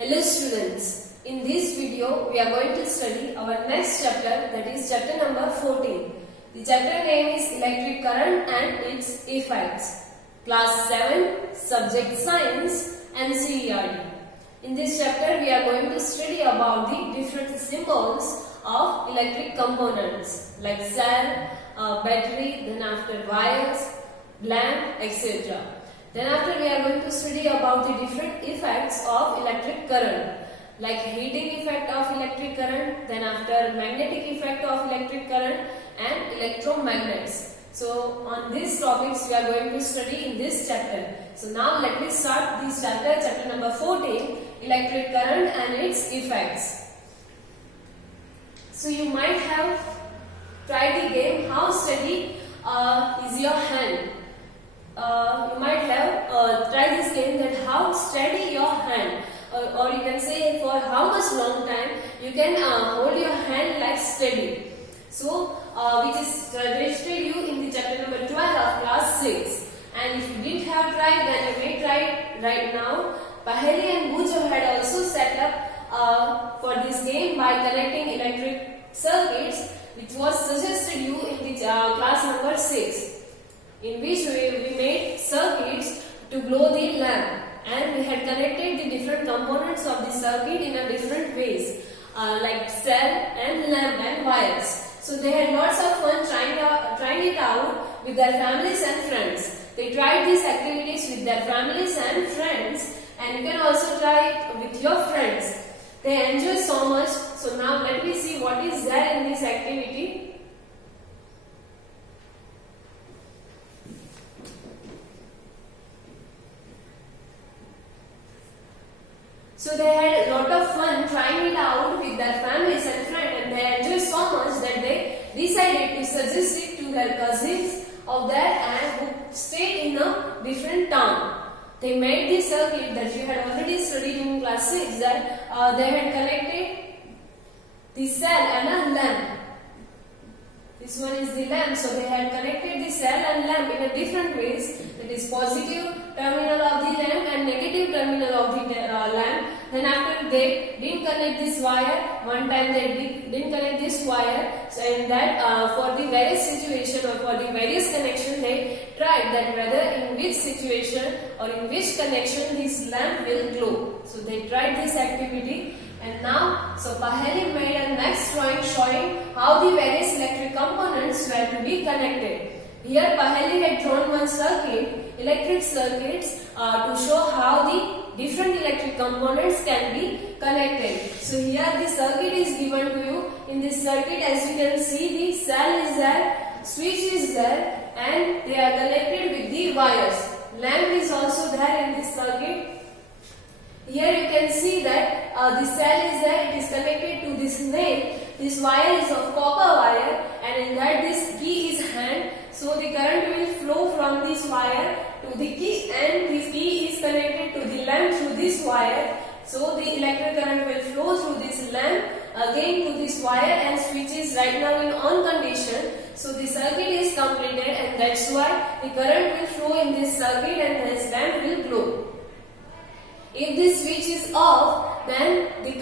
Hello students, in this video we are going to study our next chapter, that is chapter number 14. The chapter name is Electric Current and its Effects. Class 7, Subject Science, NCERT. In this chapter we are going to study about the different symbols of electric components like cell, battery, then after wires, lamp, etc. Then after we are going to study about the different effects of electric current, like heating effect of electric current, then after magnetic effect of electric current and electromagnets. So on these topics we are going to study in this chapter. So now let me start this chapter, chapter number 14, electric current and its effects. So you might have tried the game How Steady Is Your Hand. You might have tried this game that how steady your hand, or you can say for how much long time you can hold your hand like steady. So which is suggested you in the chapter number 12 of class 6. And if you didn't have tried, then you may try it right now. Paheli and Bujo had also set up for this game by connecting electric circuits, which was suggested you in the class number 6. In which we made circuits to glow the lamp, and we had connected the different components of the circuit in a different ways, like cell and lamp and wires. So they had lots of fun trying it out with their families and friends. They tried these activities with their families and friends, and you can also try it with your friends. They enjoy so much. So now let me see what is there in this activity. So they had a lot of fun trying it out with their families and friends, and they enjoyed so much that they decided to suggest it to their cousins of that and who stayed in a different town. They made the circuit that you had already studied in class 6, that they had connected the cell and a lamp. This one is the lamp, so they had connected the cell and lamp in a different ways. That is positive terminal of the lamp and negative terminal of the lamp. Then after they didn't connect this wire, one time they didn't connect this wire, so in that for the various situation or for the various connection they tried that whether in which situation or in which connection this lamp will glow. So they tried this activity. And now, so Paheli made a next drawing showing how the various electric components were to be connected. Here Paheli had drawn one circuit, electric circuits, to show how the different electric components can be connected. So here the circuit is given to you. In this circuit, as you can see, the cell is there, switch is there, and they are connected with the wires. Lamp is also there in this circuit. Here you can see that the cell is there, it is connected to this nail. This wire is of copper wire, and in that this key is hand. So the current will flow from this wire to the key, and this key is connected to the lamp through this wire. So the electric current will flow through this lamp again to this wire, and switch is right now in on condition. So the circuit is completed, and that's why the current will flow in this circuit and this lamp will glow. If this switch is off, then the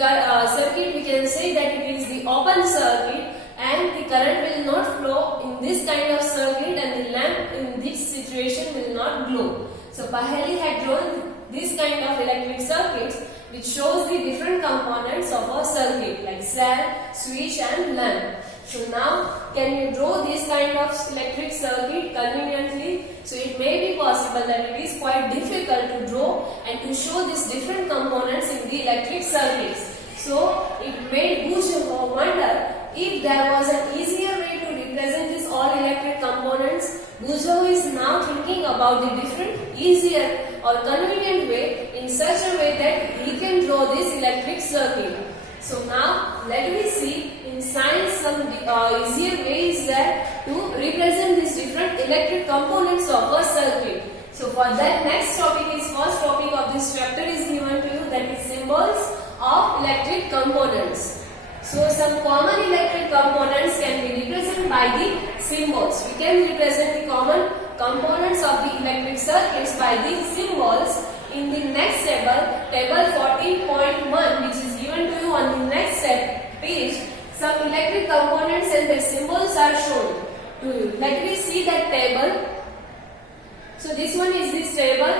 circuit, we can say that it is the open circuit, and the current will not flow in this kind of circuit, and the lamp in this situation will not glow. So Paheli had drawn this kind of electric circuits which shows the different components of a circuit like cell, switch and lamp. So now can you draw this kind of electric circuit conveniently? So it may be possible that it is quite difficult to draw and to show these different components in the electric circuits. So it made Bujo wonder if there was an easier way to represent these all electric components. Bujo is now thinking about the different easier or convenient way, in such a way that he can draw this electric circuit. So now let me see in science some easier ways there to represent these different electric components of a circuit. So for that, next topic is first topic of this chapter is given to you, that is symbols of electric components. So some common electric components can be represented by the symbols. We can represent the common components of the electric circuits by the symbols. in the next table, table 14.1, which is given to you on the next page, some electric components and their symbols are shown to you. Let me see that table. So this one is this table.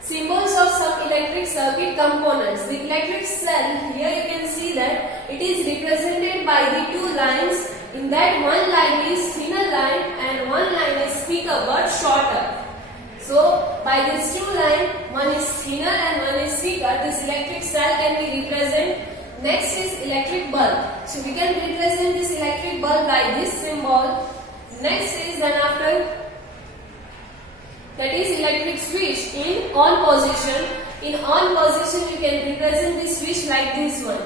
Symbols of some electric circuit components. The electric cell, here you can see that it is represented by the two lines. In that, one line is thinner line and one line is thicker but shorter. So by these two lines, one is thinner and one is thicker, this electric cell can be represented. Next is electric bulb. So we can represent this electric bulb by this symbol. Next is then after, that is electric switch in on position. In on position you can represent this switch like this one.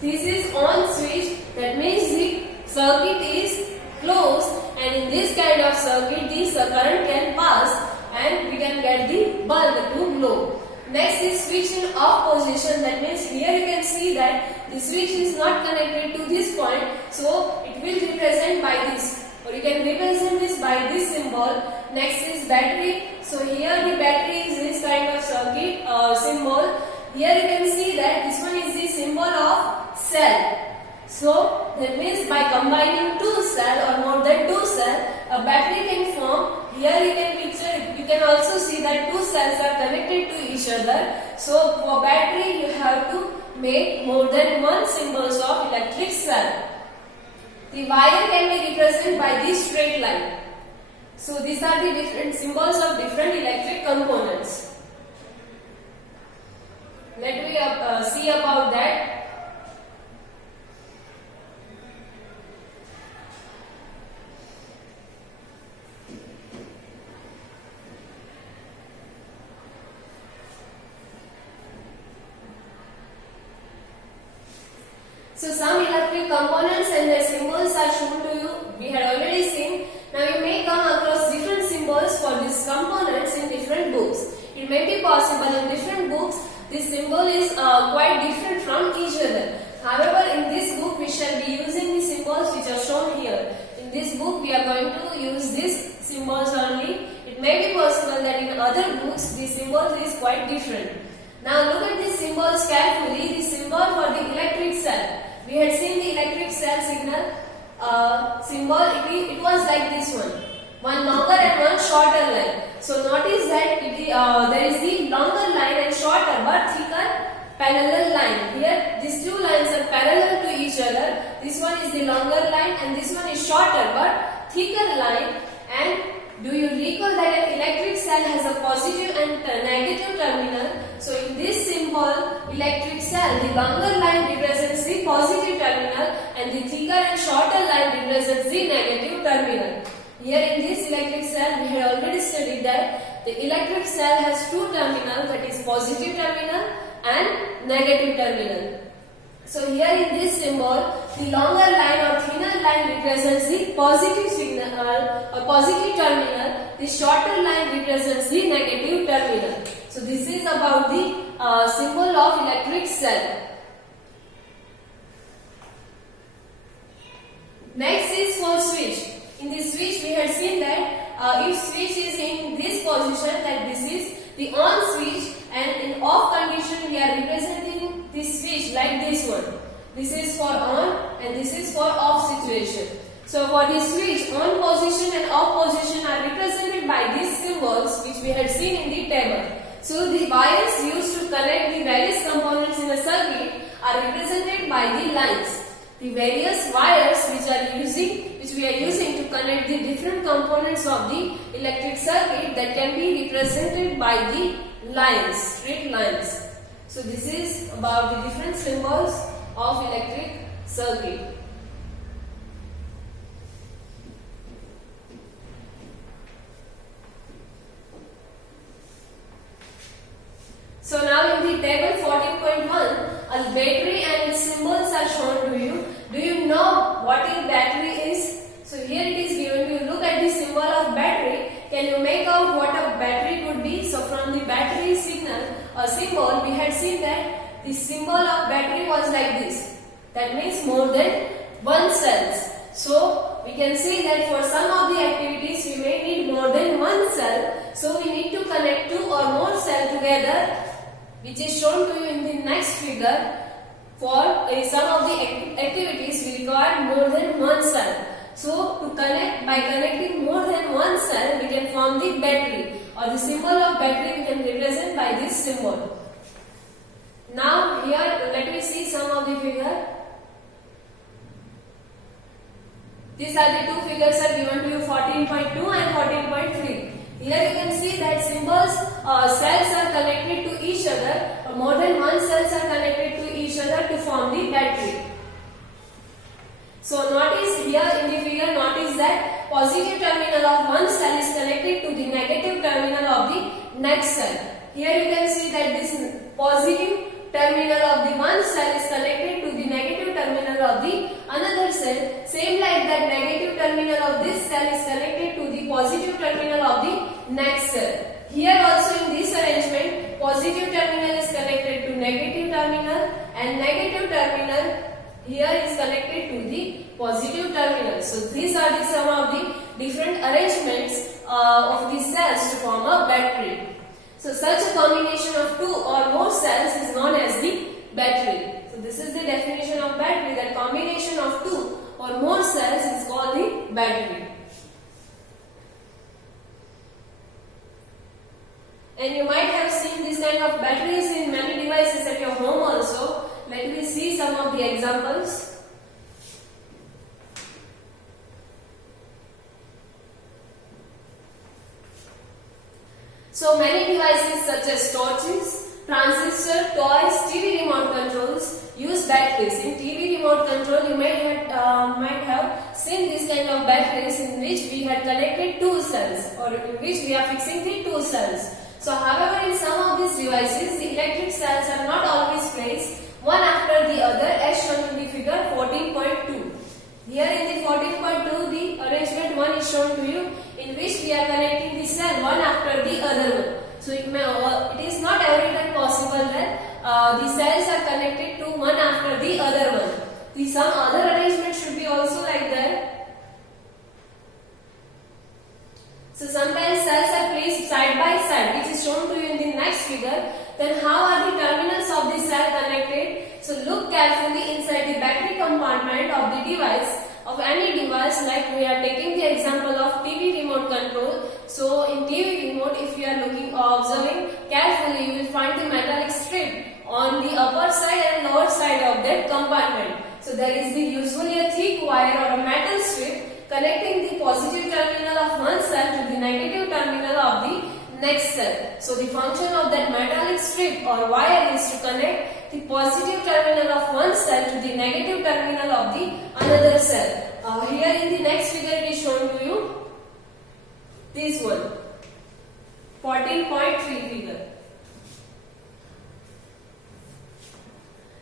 This is on switch, that means the circuit is closed, and in this kind of circuit this current can pass and we can get the bulb to glow. Next is switch in off position, that means here you can see that the switch is not connected to this point, so it will represent by this, or you can represent this by this symbol. Next is battery. So here the battery is this kind of circuit symbol. Here you can see that this one is the symbol of cell. So that means by combining two cells or more than two cells, a battery can form. Here you can picture, you can also see that two cells are connected to each other. So for battery you have to make more than one symbols of electric cell. The wire can be represented by this straight line. So these are the different symbols of different electric components. Let me see about that. So some electric components and their symbols are shown to you. We had already seen. Now you may come across different symbols for these components in different books. It may be possible in different books this symbol is quite different from each other. However, in this book we shall be using the symbols which are shown here. In this book we are going to use these symbols only. It may be possible that in other books the symbol is quite different. Now look at these symbols carefully. The symbol for the electric cell. We had seen the electric cell signal symbol. It was like this one. One longer and one shorter line. So notice that there is the longer line and shorter but thicker parallel line. Here these two lines are parallel to each other. This one is the longer line and this one is shorter but thicker line. And do you recall that an electric cell has a positive and negative terminal? So in this symbol, electric cell, the longer line represents the positive terminal and the thicker and shorter line represents the negative terminal. Here in this electric cell, we had already studied that the electric cell has two terminals, that is positive terminal and negative terminal. So here in this symbol, the longer line or thinner line represents the positive signal or positive terminal. The shorter line represents the negative terminal. So this is about the symbol of electric cell. Next is for switch. In this switch we had seen that if switch is in this position, that this is the on switch, and in off condition we are representing this switch like this one. This is for on and this is for off situation. So for this switch, on position and off position are represented by these symbols which we had seen in the table. So the wires used to connect the various components in a circuit are represented by the lines. The various wires which we are using to connect the different components of the electric circuit, that can be represented by the lines, straight lines. So this is about the different symbols of electric circuit. So now in the table 14.1, a battery and its symbols are shown to you. Do you know what a battery is? So here it is given to you. Look at the symbol of battery. Can you make out what a battery could be? So from the battery signal or symbol, we had seen that the symbol of battery was like this. That means more than one cells. So we can see that for some of the activities we may need more than one cell. So we need to connect two or more together, which is shown to you in the next figure. For some of the activities we require more than one cell. So to connect, by connecting more than one cell, we can form the battery, or the symbol of battery we can represent by this symbol. Now here let me see some of the figure. These are the two figures are given to you, 14.2 and 14.3. Here you can see that symbols cells are connected to each other, or more than one cells are connected to each other to form the battery. So notice here in the figure, notice that positive terminal of one cell is connected to the negative terminal of the next cell. Here you can see that this positive terminal of the one cell is connected to the negative terminal of the another cell. Same like that, negative terminal of this cell is connected to the positive terminal of the next cell. Here also in this arrangement, positive terminal is connected to negative terminal, and negative terminal here is connected to the positive terminal. So these are the some of the different arrangements of the cells to form a battery. So such a combination of two or more cells is known as the battery. So this is the definition of battery, that combination of two or more cells is called the battery. And you might have seen this kind of batteries in many devices at your home also. Let me see some of the examples. So many devices such as torches, transistor, toys, TV remote controls use batteries. In TV remote control, you might have seen this kind of batteries in which we had connected two cells, or in which we are fixing the two cells. So however, in some of these devices, the electric cells are not always placed one after the other as shown in the figure 14.2. Here in the 14.2, the arrangement 1 is shown to you, in which we are connecting the cell one after the other one. So it is not every time possible that the cells are connected to one after the other one. Some other arrangement should be also like that. So sometimes cells are placed side by side, which is shown to you in the next figure. Then how are the terminals of the cell connected? So look carefully inside the battery compartment of the device, of any device, like we are taking the example of TV remote control. So in TV remote, if you are looking or observing carefully, you will find the metallic strip on the upper side and lower side of that compartment. So there is usually a thick wire or a metal strip connecting the positive terminal of one cell to the negative terminal of the next cell. So the function of that metallic strip or wire is to connect the positive terminal of one cell to the negative terminal of the another cell. Here in the next figure it is shown to you, this one, 14.3 figure.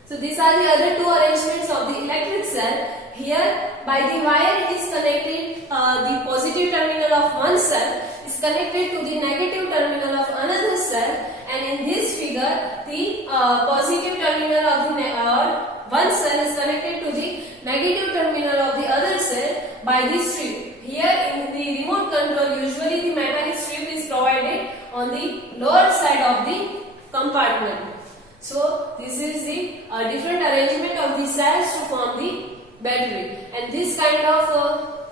So these are the other two arrangements of the electric cell. Here by the wire it is connected, the positive terminal of one cell is connected to the negative terminal of another cell, and in this figure the positive terminal of the one cell is connected to the negative terminal of the other cell by this strip. Here in the remote control, usually the metallic strip is provided on the lower side of the compartment. So this is the different arrangement of the cells to form the battery, and this kind of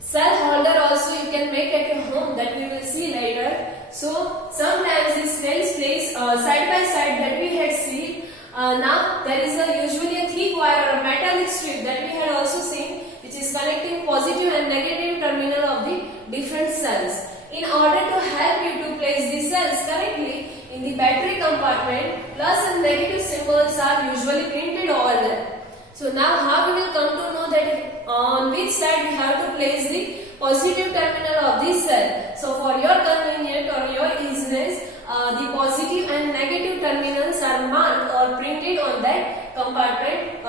cell holder also you can make at your home, that we will see later. So sometimes this cells placed side by side that we had seen. Now there is usually a thick wire or a metallic strip that we had also seen, which is connecting positive and negative terminal of the different cells. In order to help you to place the cells correctly in the battery compartment, plus and negative symbols are usually printed over there. So now how we will come to know that on which side we have to place the positive terminal of this cell. So for your convenience or your easiness, the positive and negative terminals are marked or printed on that compartment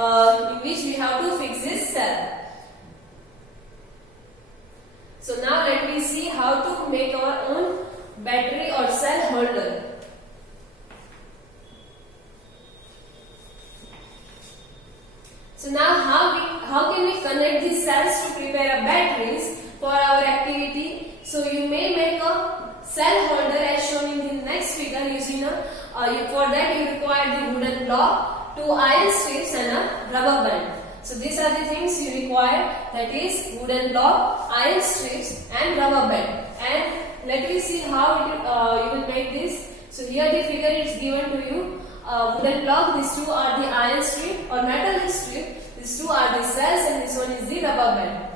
in which we have to fix this cell. So now let me see how to make our own battery or cell holder. So now how can we connect these cells to prepare batteries for our activity? So you may make a cell holder as shown in the next for that you require the wooden block, 2 iron strips and a rubber band. So these are the things you require, that is wooden block, iron strips and rubber band. And let me see how you will make this. So here the figure is given to you. Wooden block, these two are the iron strip or metal strip, these two are the cells and this one is the rubber band.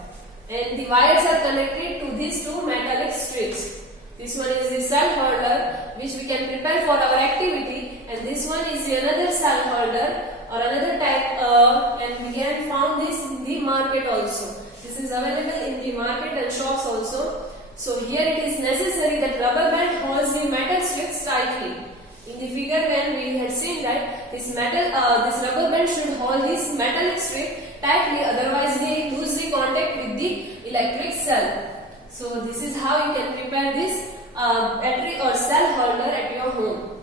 And the wires are connected to these two metallic strips. This one is the cell holder which we can prepare for our activity, and this one is the another cell holder or another type, and we can found this in the market also. This is available in the market and shops also. So here it is necessary that rubber band holds the metal strips tightly. In the figure when we had seen that this rubber band should hold this metallic strip tightly, otherwise they lose the contact with the electric cell. So this is how you can prepare this battery or cell holder at your home.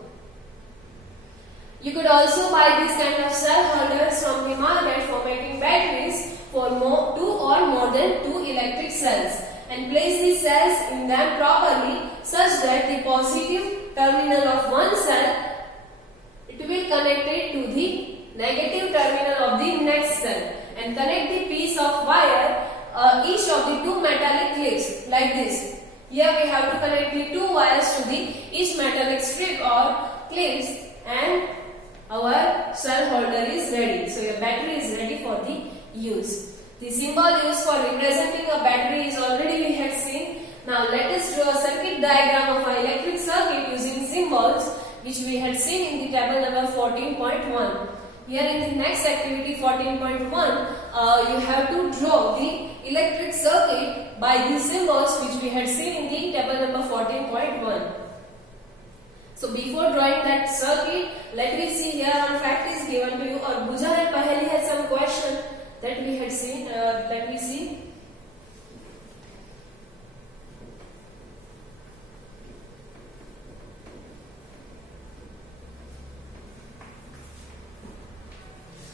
You could also buy this kind of cell holders from the market for making batteries for two or more than 2 electric cells, and place the cells in them properly such that the positive terminal of one cell, it will connect it to the negative terminal of the next cell, and connect the piece of wire each of the 2 metallic clips like this. Here we have to connect the 2 wires to the each metallic strip or clips, and our cell holder is ready. So your battery is ready for the use. The symbol used for representing a battery is already we have seen. Now let us draw a circuit diagram of an electric circuit using symbols which we had seen in the table number 14.1. Here in the next activity 14.1, you have to draw the electric circuit by these symbols which we had seen in the table number 14.1. So before drawing that circuit, let me see here one fact is given to you, or Bhuja and Paheli had some question that we had seen. Let me see.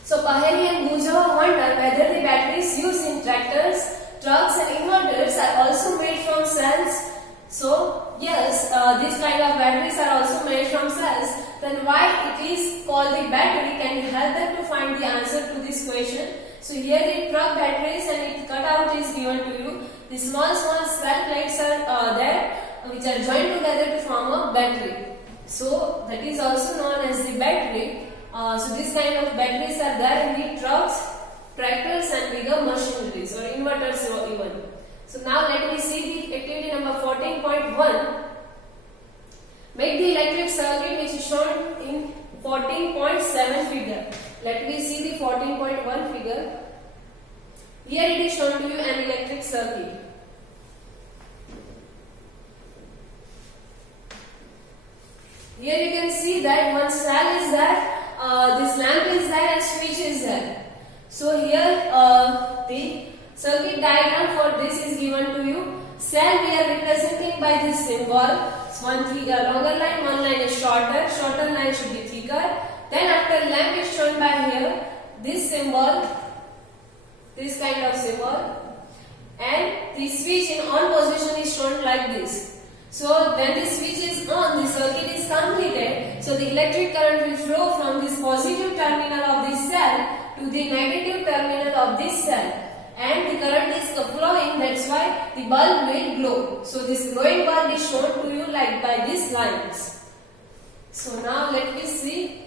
So Paheli and Bhuja wonder whether the batteries used in tractors, trucks and inverters are also made from cells. So yes, this kind of batteries are also made from cells. Then why it is called the battery? Can you help them to find the answer to this question? So here the truck batteries and its cutout is given to you. The small cell plates are there which are joined together to form a battery. So that is also known as the battery. So this kind of batteries are there in the trucks, tractors and bigger machineries or inverters even. So now let me see the activity number 14.1. Make the electric circuit which is shown in 14.7 figure. Let me see the 14.1 figure. Here it is shown to you an electric circuit. Here you can see that one cell is there, this lamp is there and switch is there. So here the circuit diagram for this is given to you. Cell we are representing by this symbol. One longer line, one line is shorter line should be thicker. Then after lamp is shown by here, this symbol, this kind of symbol, and the switch in on position is shown like this. So when the switch is on, the circuit is completed. So the electric current will flow from this positive terminal of this cell to the negative terminal of this cell. And the current is flowing, that's why the bulb will glow. So this glowing bulb is shown to you like by these lines. So now let me see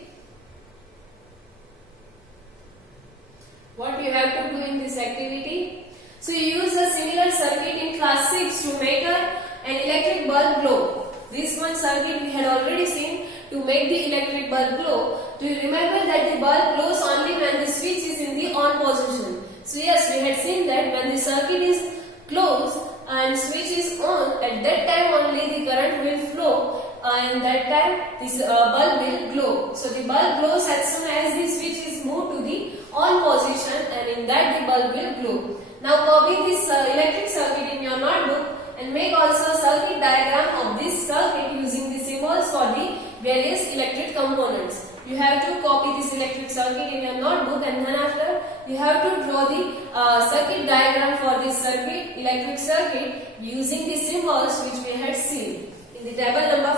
what you have to do in this activity. So you use a similar circuit in class 6 to make an electric bulb glow. This one circuit we had already seen to make the electric bulb glow. Do you remember that the bulb glows only when the switch is in the on position? So yes, we had seen that when the circuit is closed and switch is on, at that time only the current will flow, and that time this bulb will glow. So the bulb glows as soon as the switch is moved to the on position, and in that the bulb will glow. Now copy this electric circuit in your notebook and make also a circuit diagram of this circuit using the symbols for the various electric components. You have to copy this electric circuit in your notebook, and then after you have to draw the circuit diagram for this electric circuit using the symbols which we had seen in the table number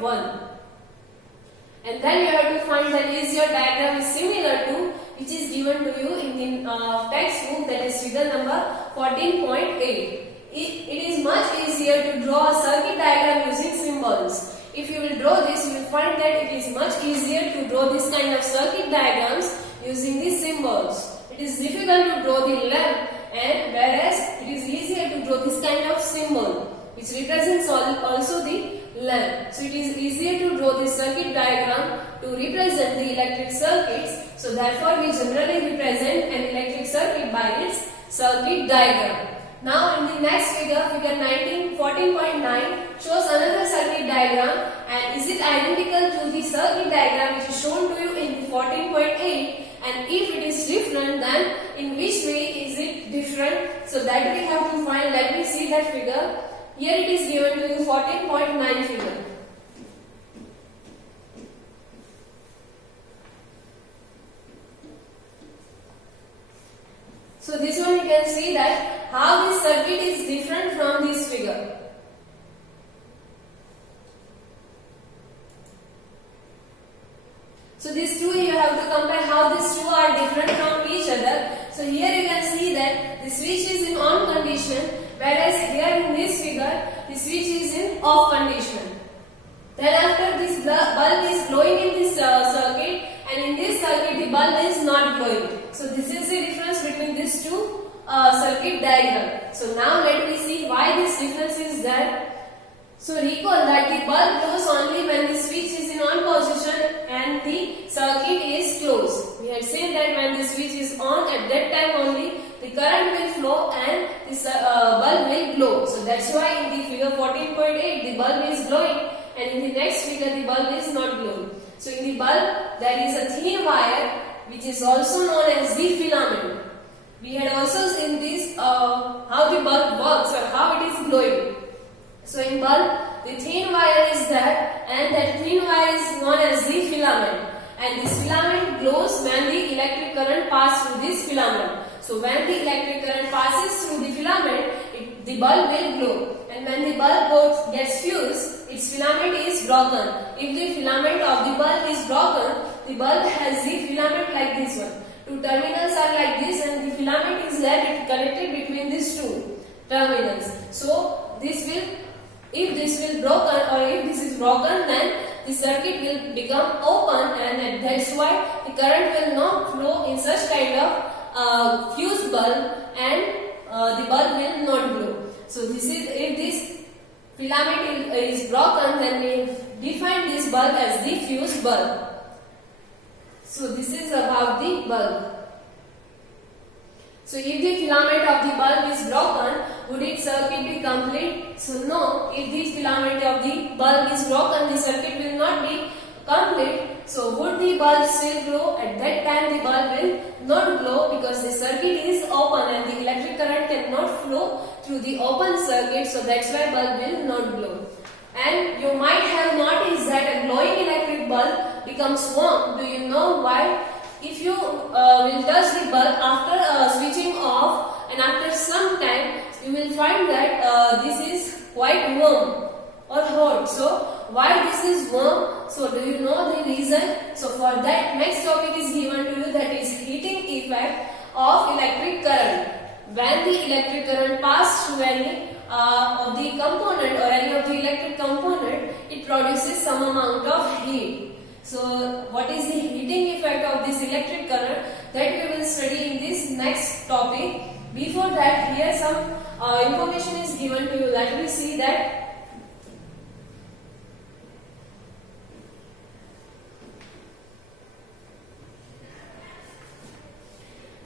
14.1. then you have to find that is your diagram is similar to which is given to you in the textbook, that is figure number 14.8. It is much easier to draw a circuit diagram using symbols. If you will draw this, you will find that it is much easier to draw this kind of circuit diagrams using these symbols. It is difficult to draw the lamp, and whereas it is easier to draw this kind of symbol which represents also the lamp. So it is easier to draw this circuit diagram to represent the electric circuits. So therefore we generally represent an electric circuit by its circuit diagram. Now in the next figure, figure 14.9 shows another circuit diagram, and is it identical to the circuit diagram which is shown to you in the 14.8, and if it is different, then in which way is it different? So that we have to find. Let me see that figure. Here it is given to you 14.9 figure. So this one you can see that how this circuit is different from this figure. So these two you have to compare how these two are different from each other. So here you can see that the switch is in on condition, whereas here in this figure the switch is in off condition. Then after this bulb is glowing in this circuit, and in this circuit the bulb is not glowing. So this is the difference between these two circuit diagram. So now let me see why this difference is there. So recall that the bulb glows only when the switch is in on position and the circuit is closed. We had said that when the switch is on, at that time only the current will flow and the bulb will glow. So that's why in the figure 14.8 the bulb is glowing, and in the next figure the bulb is not glowing. So in the bulb there is a thin wire which is also known as the filament. We had also seen this how the bulb works or how it is glowing. So in bulb the thin wire is there, and that thin wire is known as the filament, and this filament glows when the electric current passes through this filament. So when the electric current passes through the filament, the bulb will glow, and when the bulb gets fused, its filament is broken. If the filament of the bulb is broken, the bulb has the filament like this one. Two terminals are like this, and the filament is there connected between these two terminals. So this will, if this will broken or if this is broken, then the circuit will become open, and that's why the current will not flow in such kind of fused bulb, and the bulb will not glow. So this is, if this filament is broken, then we define this bulb as the fused bulb. So this is about the bulb. So if the filament of the bulb is broken, would its circuit be complete? So no, if the filament of the bulb is broken, the circuit will not be complete. So would the bulb still glow? At that time the bulb will not glow, because the circuit is open and the electric current cannot flow through the open circuit. So that's why bulb will not glow. And you might have noticed that a glowing electric bulb becomes warm. Do you know why? If you will touch the bulb after switching off, and after some time you will find that this is quite warm or hot. So why this is warm? So do you know the reason? So for that, next topic is given to you, that is heating effect of electric current. When the electric current passes through any of the component or any of the electric component, it produces some amount of heat. So what is the heating effect of this electric current? That we will study in this next topic. Before that, here some information is given to you. Let me see that.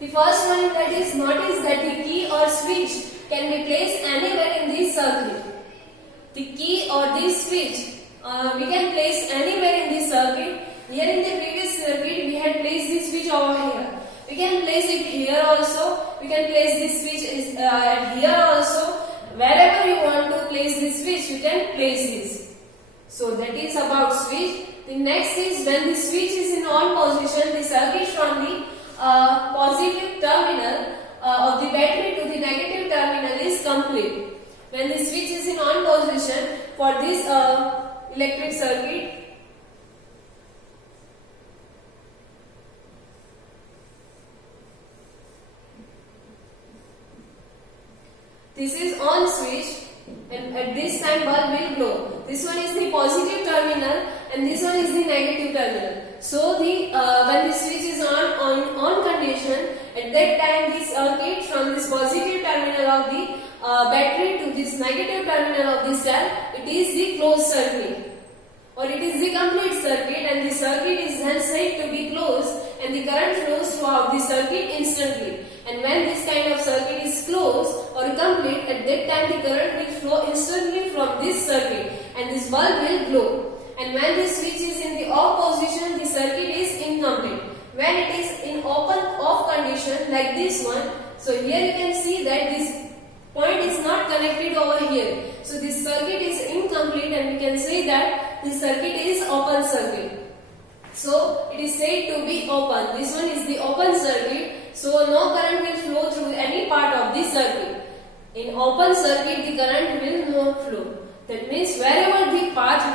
The first one, that is, notice that the key or switch can be placed anywhere in this circuit. The key or this switch we can place anywhere in this circuit. Here in the previous circuit we had placed this switch over here. We can place it here also. We can place this switch at here also. Wherever you want to place this switch, you can place this. So that is about switch. The next is, when the switch is in on position, the circuit from the positive terminal of the battery to the negative terminal is complete. When the switch is in on position for this electric circuit, This is on switch, and at this time bulb will glow. This one is the positive terminal and this one is the negative terminal. So the when the switch is on condition, at that time this circuit from this positive terminal of the battery to this negative terminal of the cell, it is the closed circuit, or it is the complete circuit, and the circuit is then said to be closed and the current flows throughout the circuit instantly. And when this kind of circuit is closed or complete, at that time the current will flow instantly from this circuit and this bulb will glow. And when this switch is in the off position, the circuit is incomplete. When it is in off condition like this one, so here you can see that this point is not connected over here. So this circuit is incomplete and we can say that this circuit is open circuit. So it is said to be open. This one is the open circuit. So no current will flow through any part of the circuit. In open circuit, the current will not flow. That means wherever the path,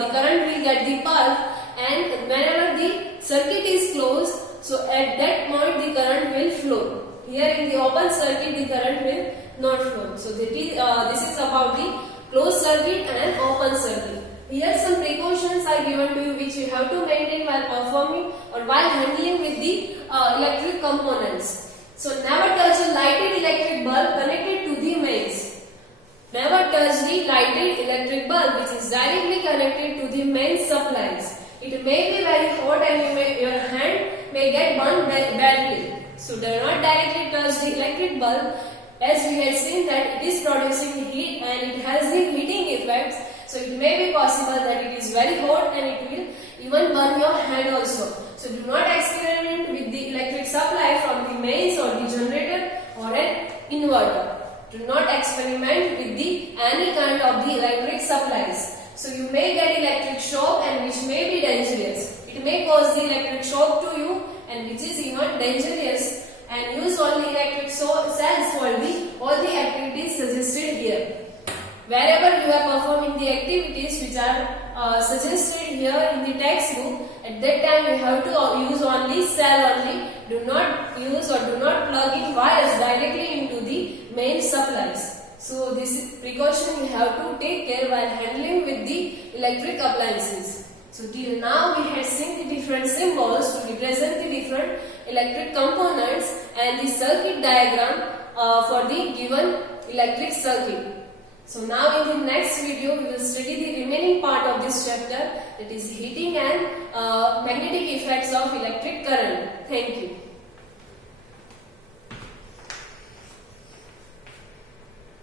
the current will get the path, and whenever the circuit is closed, so at that point the current will flow. Here in the open circuit, the current will not flow. So this is about the closed circuit and open circuit. Here some precautions are given to you which you have to maintain while performing or while handling with the electric components. So never touch a lighted electric bulb connected to the mains. Never touch the lighted electric bulb which is directly connected to the main supplies. It may be very hot and your hand may get burned badly. So do not directly touch the electric bulb, as we had seen that it is producing heat and it has the heating effects. So it may be possible that it is very hot and it will even burn your hand also. So do not experiment with the electric supply from the mains or the generator or an inverter. Do not experiment with any kind of the electric supplies. So you may get electric shock and which may be dangerous. It may cause the electric shock to you and which is even dangerous, and use only electric cells for all the activities suggested here. Wherever you are performing the activities which are suggested here in the textbook, at that time you have to use only cell only. Do not use or do not plug in wires directly into the main supplies. So this precaution you have to take care while handling with the electric appliances. So till now we had seen the different symbols to represent the different electric components and the circuit diagram for the given electric circuit. So now in the next video we will study the remaining part of this chapter, that is heating and magnetic effects of electric current. Thank you.